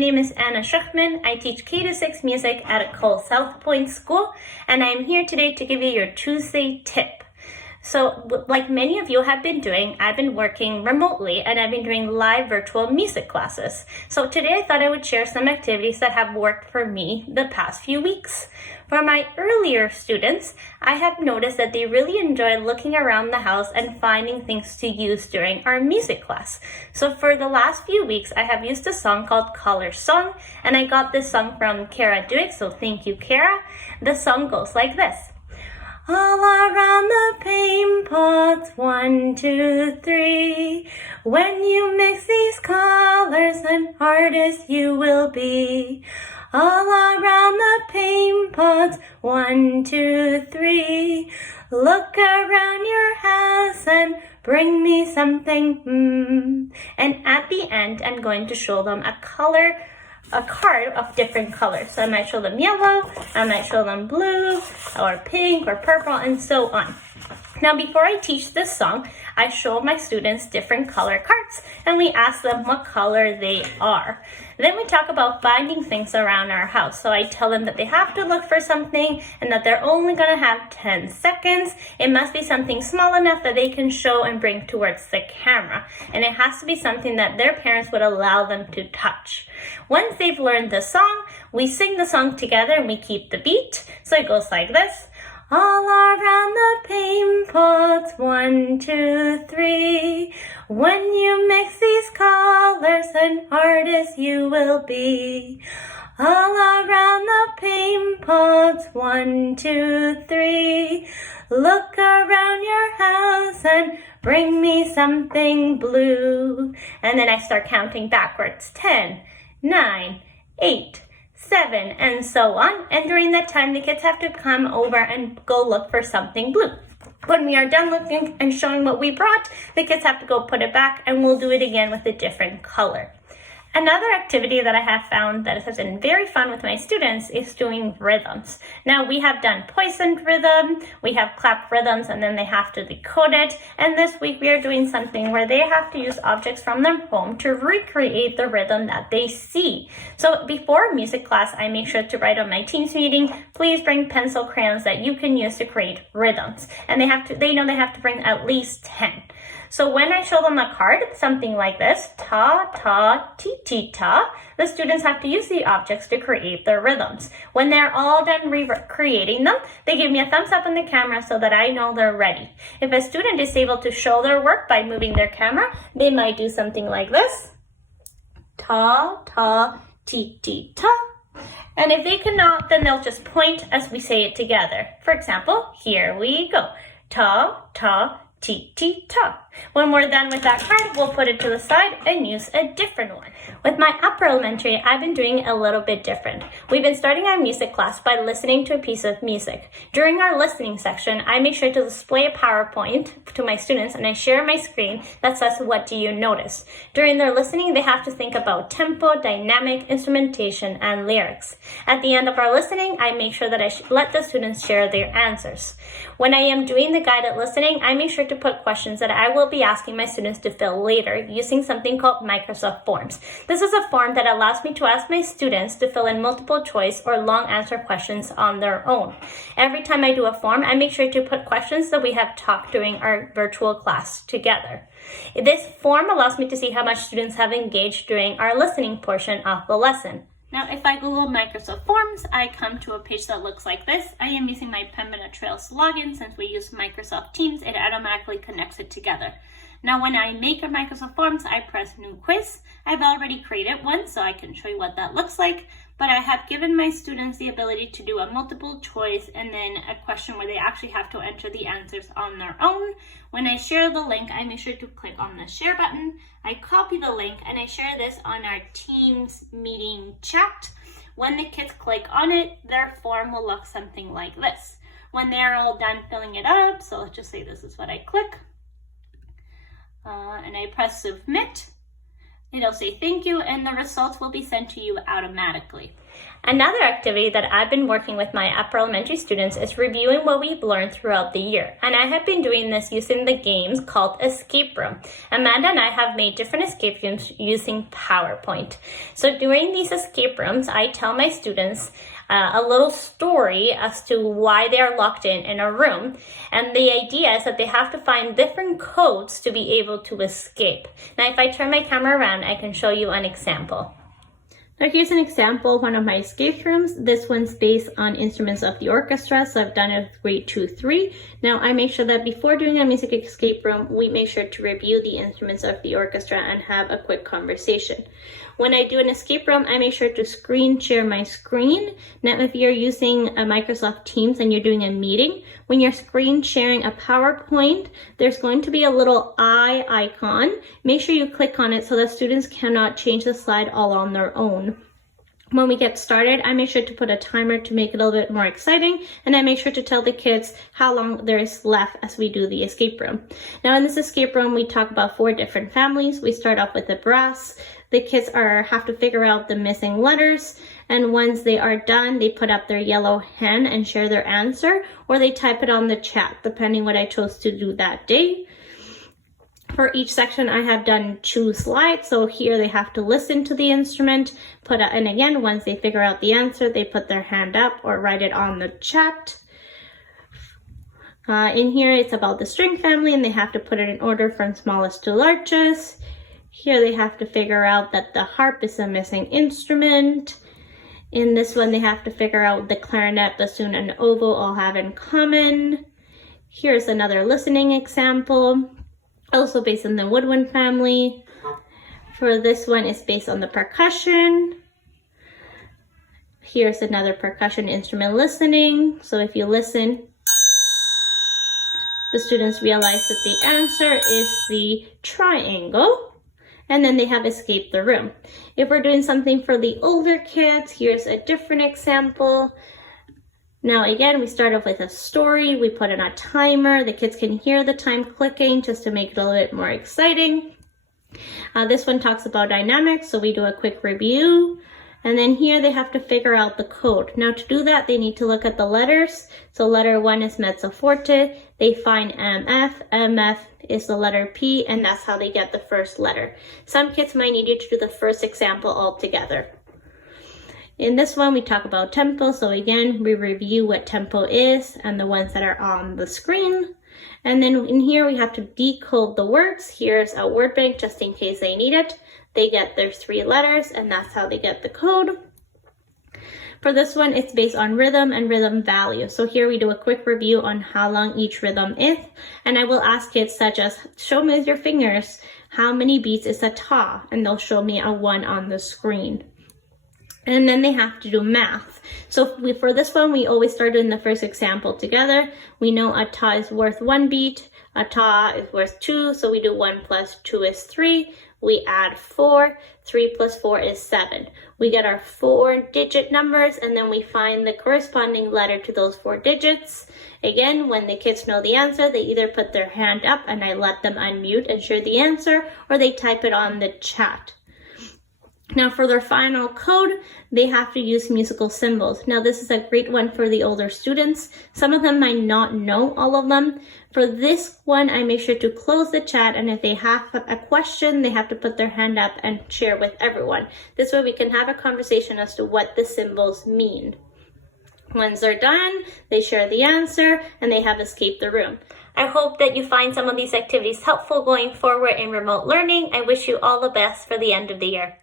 name is Ana Schujman. I teach K-6 music at a called South Point School, and I'm here today to give you your Tuesday tip. So, like many of you have been doing, I've been working remotely and I've been doing live virtual music classes. So today I thought I would share some activities that have worked for me the past few weeks. For my earlier students, I have noticed that they really enjoy looking around the house and finding things to use during our music class. So for the last few weeks, I have used a song called Color Song, and I got this song from Kara Duick, so thank you, Kara. The song goes like this. All around the paint pots, 1, 2, 3. When you mix these colors, an artist you will be. All around the paint pots, 1, 2, 3. Look around your house and bring me something. And at the end, I'm going to show them a card of different colors. So I might show them yellow, I might show them blue, or pink, or purple, and so on. Now, before I teach this song, I show my students different color cards, and we ask them what color they are. Then we talk about finding things around our house. So I tell them that they have to look for something and that they're only going to have 10 seconds. It must be something small enough that they can show and bring towards the camera. And it has to be something that their parents would allow them to touch. Once they've learned the song, we sing the song together and we keep the beat. So it goes like this. All around the paint pots, 1, 2, 3. When you mix these colors, an artist you will be. All around the paint pots, 1, 2, 3. Look around your house and bring me something blue. And then I start counting backwards. 10, 9, 8, 7, and so on. And during that time, the kids have to come over and go look for something blue. When we are done looking and showing what we brought, the kids have to go put it back, and we'll do it again with a different color. Another activity that I have found that has been very fun with my students is doing rhythms. Now, we have done poisoned rhythm, we have clap rhythms, and then they have to decode it. And this week we are doing something where they have to use objects from their home to recreate the rhythm that they see. So before music class, I make sure to write on my Teams meeting, please bring pencil crayons that you can use to create rhythms. And they know they have to bring at least 10. So when I show them a card, something like this, ta, ta, ti, ti, ta, the students have to use the objects to create their rhythms. When they're all done creating them, they give me a thumbs up on the camera so that I know they're ready. If a student is able to show their work by moving their camera, they might do something like this, ta, ta, ti, ti, ta. And if they cannot, then they'll just point as we say it together. For example, here we go, ta, ta, ti, ti, ta. When we're done with that card, we'll put it to the side and use a different one. With my upper elementary, I've been doing a little bit different. We've been starting our music class by listening to a piece of music. During our listening section, I make sure to display a PowerPoint to my students, and I share my screen that says, what do you notice? During their listening, they have to think about tempo, dynamic, instrumentation, and lyrics. At the end of our listening, I make sure that I let the students share their answers. When I am doing the guided listening, I make sure to put questions that I will be asking my students to fill later using something called Microsoft Forms. This is a form that allows me to ask my students to fill in multiple choice or long answer questions on their own. Every time I do a form, I make sure to put questions that we have talked during our virtual class together. This form allows me to see how much students have engaged during our listening portion of the lesson. Now, if I Google Microsoft Forms, I come to a page that looks like this. I am using my Pembina Trails login. Since we use Microsoft Teams, it automatically connects it together. Now, when I make a Microsoft Forms, I press New Quiz. I've already created one, so I can show you what that looks like. But I have given my students the ability to do a multiple choice and then a question where they actually have to enter the answers on their own. When I share the link, I make sure to click on the share button. I copy the link and I share this on our Teams meeting chat. When the kids click on it, their form will look something like this. When they're all done filling it up, so let's just say this is what I click. And I press submit. It'll say thank you, and the results will be sent to you automatically. Another activity that I've been working with my upper elementary students is reviewing what we've learned throughout the year. And I have been doing this using the games called Escape Room. Amanda and I have made different escape rooms using PowerPoint. So during these escape rooms, I tell my students a little story as to why they are locked in a room. And the idea is that they have to find different codes to be able to escape. Now, if I turn my camera around, I can show you an example. Now here's an example of one of my escape rooms. This one's based on instruments of the orchestra, so I've done it with grade 2-3. Now I make sure that before doing a music escape room, we make sure to review the instruments of the orchestra and have a quick conversation. When I do an escape room, I make sure to screen share my screen. Now if you're using a Microsoft Teams and you're doing a meeting, when you're screen sharing a PowerPoint, there's going to be a little eye icon. Make sure you click on it so that students cannot change the slide all on their own. When we get started, I make sure to put a timer to make it a little bit more exciting, and I make sure to tell the kids how long there is left as we do the escape room. Now in this escape room, we talk about 4 different families. We start off with the brass. The kids have to figure out the missing letters, and once they are done, they put up their yellow hand and share their answer, or they type it on the chat, depending what I chose to do that day. For each section, I have done 2 slides. So here they have to listen to the instrument, and again, once they figure out the answer, they put their hand up or write it on the chat. In here, it's about the string family, and they have to put it in order from smallest to largest. Here they have to figure out that the harp is a missing instrument. In this one, they have to figure out the clarinet, bassoon, and oboe all have in common. Here's another listening example, also based on the woodwind family. For this one, it's based on the percussion. Here's another percussion instrument listening. So if you listen, the students realize that the answer is the triangle. And then they have escaped the room. If we're doing something for the older kids, here's a different example. Now again, we start off with a story. We put in a timer. The kids can hear the time clicking just to make it a little bit more exciting. This one talks about dynamics, so we do a quick review. And then here they have to figure out the code. Now to do that, they need to look at the letters. So letter 1 is mezzo forte. They find MF. MF is the letter P, and that's how they get the first letter. Some kids might need you to do the first example all together. In this one, we talk about tempo. So again, we review what tempo is and the ones that are on the screen. And then in here, we have to decode the words. Here's a word bank just in case they need it. They get their 3 letters, and that's how they get the code. For this one, it's based on rhythm and rhythm value. So here we do a quick review on how long each rhythm is. And I will ask kids such as, show me with your fingers, how many beats is a ta? And they'll show me a 1 on the screen. And then they have to do math. So for this one, we always start doing the first example together. We know a ta is worth 1 beat, a ta is worth 2, so we do 1 plus 2 is 3. We add 4, 3 plus 4 is 7. We get our 4-digit numbers, and then we find the corresponding letter to those 4 digits. Again, when the kids know the answer, they either put their hand up and I let them unmute and share the answer, or they type it on the chat. Now for their final code, they have to use musical symbols. Now this is a great one for the older students. Some of them might not know all of them. For this one, I make sure to close the chat, and if they have a question, they have to put their hand up and share with everyone. This way we can have a conversation as to what the symbols mean. Once they're done, they share the answer and they have escaped the room. I hope that you find some of these activities helpful going forward in remote learning. I wish you all the best for the end of the year.